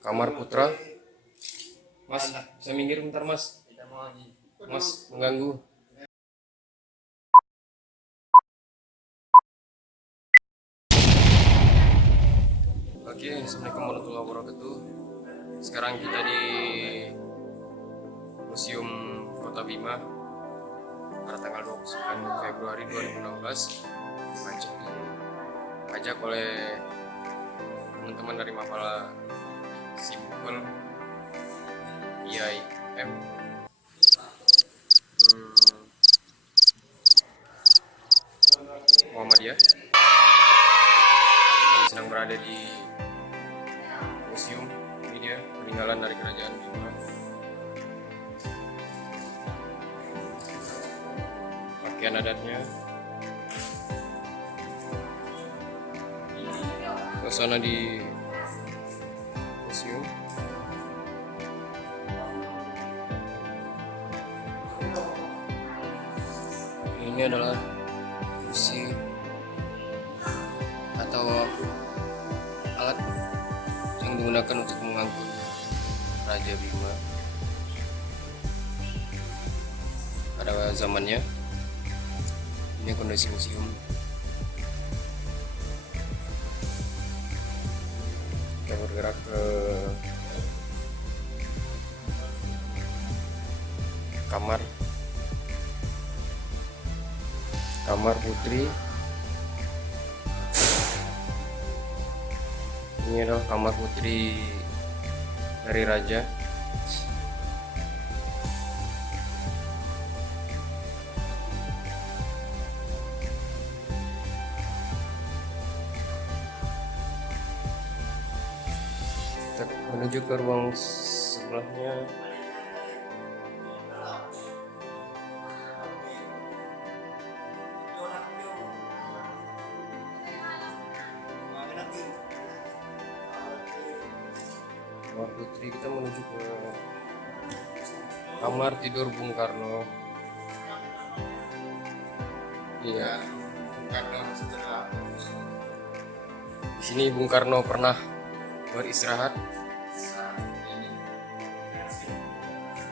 Kamar Putra. Mas, bisa minggir bentar mas. Mas mengganggu. Oke, assalamualaikum warahmatullahi wabarakatuh. Sekarang kita di Museum Kota Bima pada tanggal 29 Februari 2016 diajak oleh teman-teman dari Mapala Simpul IAIM Muhammadiyah yang sedang berada di museum ini. Dia peninggalan dari kerajaan Bima. Pakaian adatnya, suasana di museum. Ini adalah kursi atau alat yang digunakan untuk mengangkut Raja Bima pada zamannya. Ini kondisi museum. Kita bergerak ke kamar putri. Ini adalah kamar putri dari raja. Kita menuju ke ruang sebelahnya. Kamar putri, kita menuju ke kamar tidur Bung Karno. Iya, Bung Karno setelah di sini Bung Karno pernah beristirahat.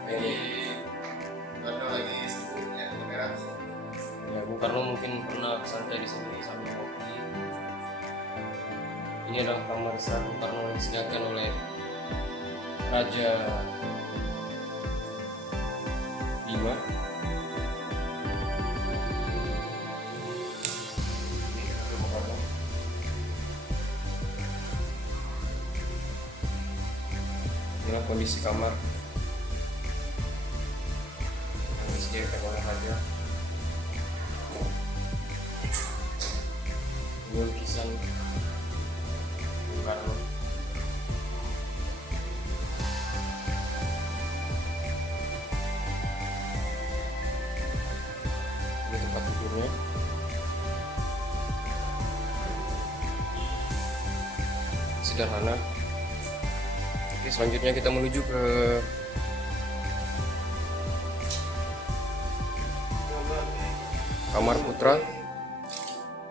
Ini Bung Karno lagi sibuk ya, ya Bung Karno mungkin pernah santai di sini sambil kopi. Ini adalah kamar istirahat Bung Karno yang disediakan oleh Raja Bima. Inilah kondisi kamar yang disediakan oleh Raja. Ini lukisan Bung Karno. Ini tempat tidurnya. Sederhana. Oke, selanjutnya kita menuju ke kamar putra.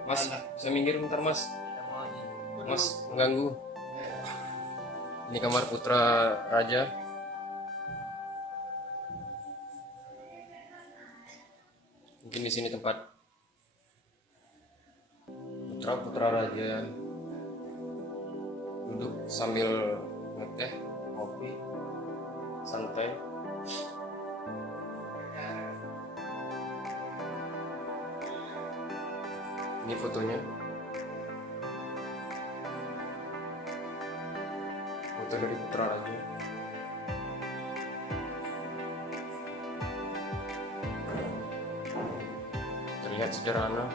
Mas, bisa minggir bentar mas. Mas mengganggu. Ini kamar putra raja. Mungkin di sini tempat putra raja duduk sambil ngeteh, kopi, santai. Ini fotonya. Foto dari putra raja. Terlihat sederhana,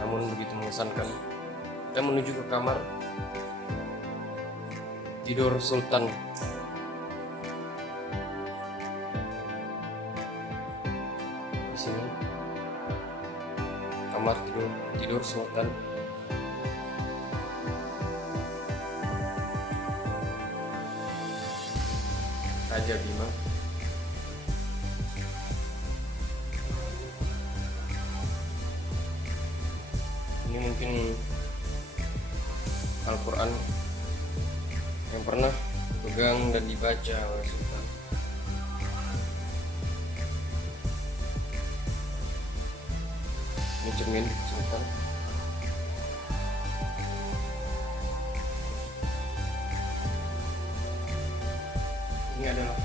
namun begitu mengesankan. Kita menuju ke kamar tidur Sultan. Di sini kamar tidur Sultan. Raja Bima. Ini mungkin Al-Quran yang pernah pegang dan dibaca oleh Sultan. Ini cermin Sultan. Ini adalah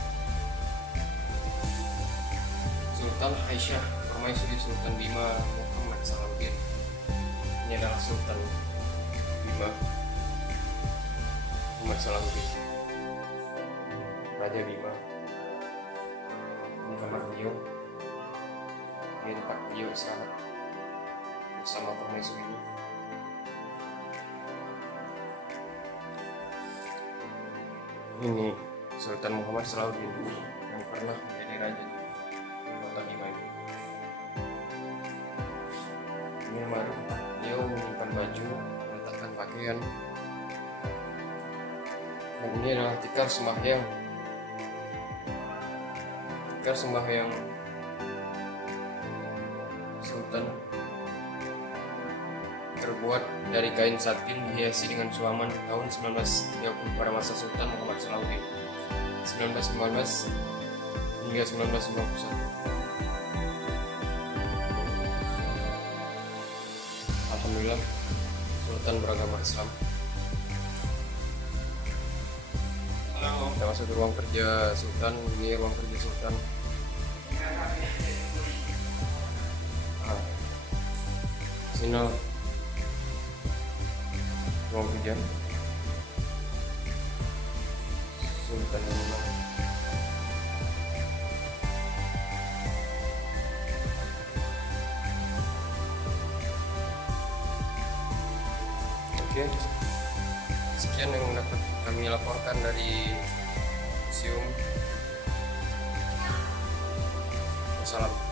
Sultan Aisyah Permaisuri Sultan Bima Muhammad Salahuddin. Ini adalah Sultan Bima Muhammad Salahuddin, Raja Bima. Ini kamar beliau. Ini tempat beliau istirahat bersama permaisurinya. Ini Sultan Muhammad Salahuddin yang pernah menjadi raja di kota Bima ini. Ini lemari beliau menyimpan baju, meletakkan pakaian. Dan ini adalah tikar sembahyang. Tikar sembahyang Sultan terbuat dari kain satin dihiasi dengan suaman tahun 1930 pada masa Sultan Muhammad Salahuddin 1915 hingga 1991. Alhamdulillah, Sultan beragama Islam. Kita masuk ke ruang kerja Sultan. Ini ruang kerja Sultan. Sini ruang kerja Sultan yang menang. Oke, sekian yang dapat kami laporkan dari museum. Wassalam.